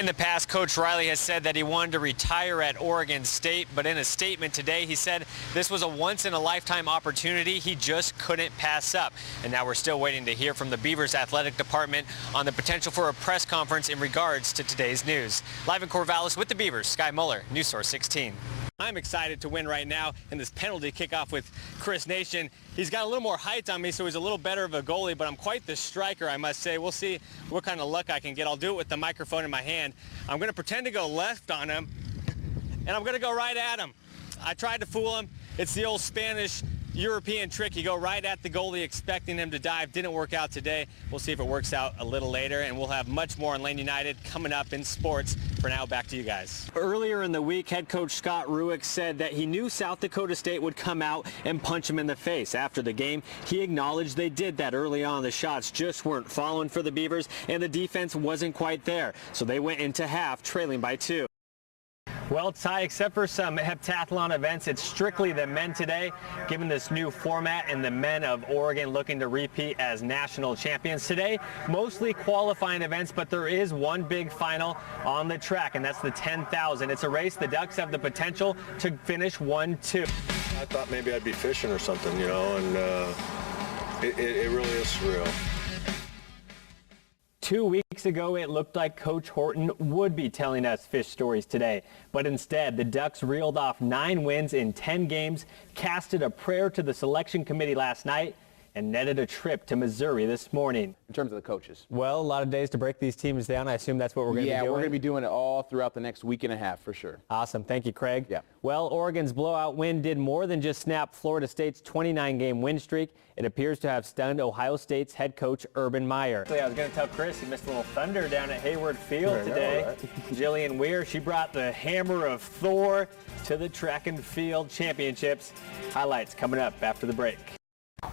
In the past, Coach Riley has said that he wanted to retire at Oregon State, but in a statement today, he said this was a once-in-a-lifetime opportunity he just couldn't pass up. And now we're still waiting to hear from the Beavers athletic department on the potential for a press conference in regards to today's news. Live in Corvallis with the Beavers, Sky Muller, News Source 16. I'm excited to win right now in this penalty kickoff with Chris Nation. He's got a little more height on me, so he's a little better of a goalie, but I'm quite the striker, I must say. We'll see what kind of luck I can get. I'll do it with the microphone in my hand. I'm going to pretend to go left on him, and I'm going to go right at him. I tried to fool him. It's the old Spanish European trick. You go right at the goalie expecting him to dive. Didn't work out today. We'll see if it works out a little later, and we'll have much more on Lane United coming up in sports. For now, back to you guys. Earlier in the week, head coach Scott Ruick said that he knew South Dakota State would come out and punch him in the face. After the game, he acknowledged they did that early on. The shots just weren't falling for the Beavers, and the defense wasn't quite there. So they went into half trailing by 2. Well, Ty, except for some heptathlon events, it's strictly the men today, given this new format and the men of Oregon looking to repeat as national champions. Today, mostly qualifying events, but there is one big final on the track, and that's the 10,000. It's a race the Ducks have the potential to finish 1-2. I thought maybe I'd be fishing or something, you know, and it really is surreal. 2 weeks ago, it looked like Coach Horton would be telling us fish stories today. But instead, the Ducks reeled off 9 wins in 10 games, casted a prayer to the selection committee last night, and netted a trip to Missouri this morning. In terms of the coaches? Well, a lot of days to break these teams down. I assume that's what we're going to be doing. Yeah, we're going to be doing it all throughout the next week and a half for sure. Awesome. Thank you, Craig. Yeah. Well, Oregon's blowout win did more than just snap Florida State's 29-game win streak. It appears to have stunned Ohio State's head coach Urban Meyer. I was going to tell Chris he missed a little thunder down at Hayward Field today. Right? Jillian Weir, she brought the hammer of Thor to the track and field championships. Highlights coming up after the break.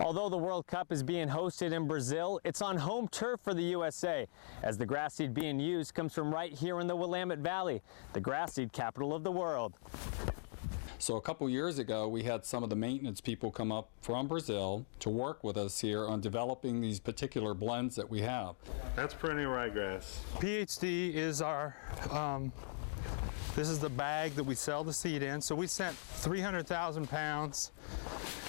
Although the World Cup is being hosted in Brazil, it's on home turf for the USA, as the grass seed being used comes from right here in the Willamette Valley, the grass seed capital of the world. So a couple years ago, we had some of the maintenance people come up from Brazil to work with us here on developing these particular blends that we have. That's perennial ryegrass. PhD is our, this is the bag that we sell the seed in. So we sent 300,000 pounds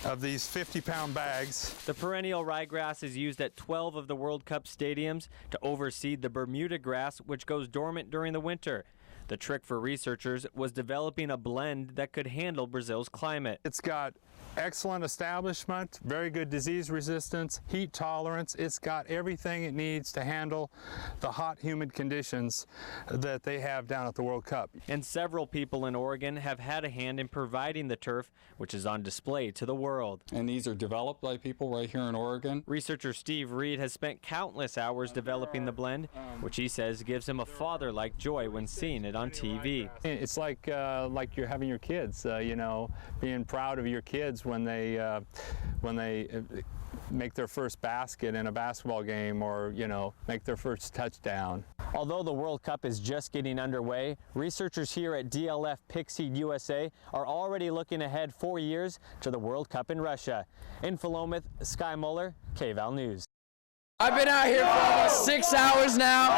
of these 50-pound bags. The perennial ryegrass is used at 12 of the World Cup stadiums to overseed the Bermuda grass, which goes dormant during the winter. The trick for researchers was developing a blend that could handle Brazil's climate. It's got excellent establishment, very good disease resistance, heat tolerance. It's got everything it needs to handle the hot, humid conditions that they have down at the World Cup. And several people in Oregon have had a hand in providing the turf, which is on display to the world. And these are developed by people right here in Oregon. Researcher Steve Reed has spent countless hours developing the blend, which he says gives him a father-like joy when seeing it on TV. It's like you're having your kids, you know, being proud of your kids when they make their first basket in a basketball game, or, you know, make their first touchdown. Although the World Cup is just getting underway, researchers here at DLF Pickseed USA are already looking ahead 4 years to the World Cup in Russia. In Philomath, Sky Muller, KVAL News. I've been out here for almost 6 hours now.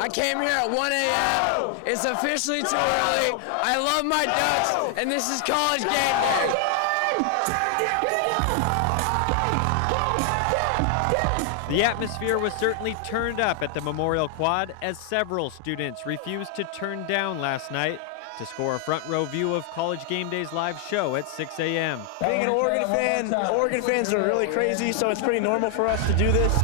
I came here at 1 a.m. It's officially too early. I love my Ducks, and this is college game day. The atmosphere was certainly turned up at the Memorial Quad as several students refused to turn down last night to score a front row view of College Game Day's live show at 6 a.m. Being an Oregon fan, Oregon fans are really crazy, so it's pretty normal for us to do this.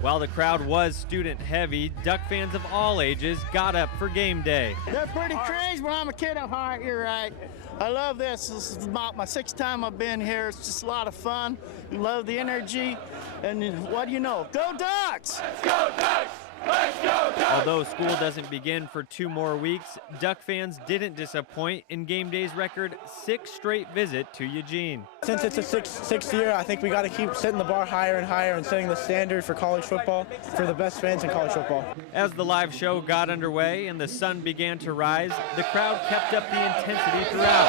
While the crowd was student heavy, Duck fans of all ages got up for game day. They're pretty crazy, but I'm a kid at heart, you're right. I love this. This is about my 6th time I've been here. It's just a lot of fun. Love the energy. And what do you know? Go Ducks! Let's go Ducks! Let's go Ducks! Although school doesn't begin for 2 more weeks, Duck fans didn't disappoint in game day's record 6th straight visit to Eugene. Since it's a sixth year, I think we got to keep setting the bar higher and higher and setting the standard for college football for the best fans in college football. As the live show got underway and the sun began to rise, the crowd kept up the intensity throughout.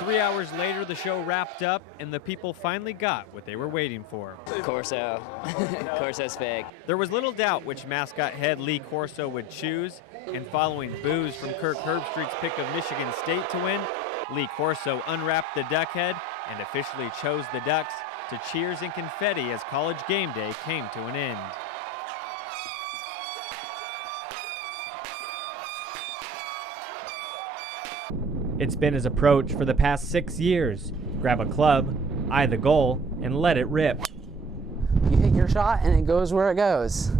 3 hours later, the show wrapped up and the people finally got what they were waiting for. Corso. Corso's big. There was was little doubt which mascot head Lee Corso would choose, and following boos from Kirk Herbstreit's pick of Michigan State to win, Lee Corso unwrapped the duck head and officially chose the Ducks to cheers and confetti as College Game Day came to an end. It's been his approach for the past 6 years. Grab a club, eye the goal, and let it rip. You hit your shot and it goes where it goes.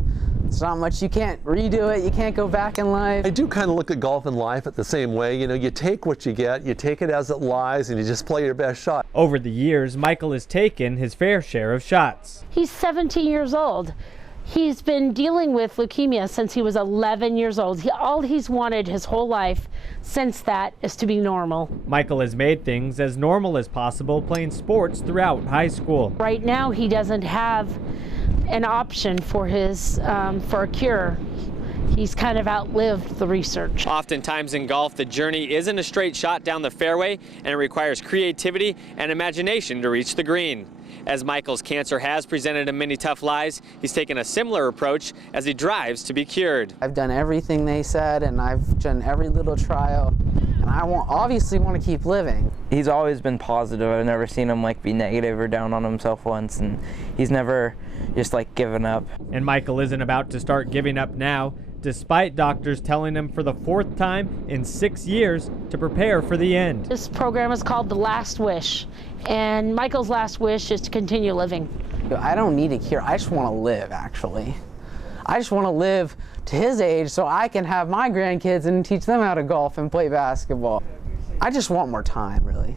It's not much, you can't redo it, you can't go back in life. I do kind of look at golf and life at the same way. You know, you take what you get, you take it as it lies, and you just play your best shot. Over the years, Michael has taken his fair share of shots. He's 17 years old. He's been dealing with leukemia since he was 11 years old. All he's wanted his whole life since that is to be normal. Michael has made things as normal as possible playing sports throughout high school. Right now, he doesn't have an option for his for a cure. He's kind of outlived the research. Oftentimes in golf, the journey isn't a straight shot down the fairway, and it requires creativity and imagination to reach the green. As Michael's cancer has presented him many tough lies, he's taken a similar approach as he drives to be cured. I've done everything they said, and I've done every little trial, and I obviously want to keep living. He's always been positive. I've never seen him be negative or down on himself once, and he's never just given up. And Michael isn't about to start giving up now, despite doctors telling him for the 4th time in 6 years to prepare for the end. This program is called The Last Wish, and Michael's last wish is to continue living. I don't need a cure, I just want to live, actually. I just want to live to his age so I can have my grandkids and teach them how to golf and play basketball. I just want more time, really.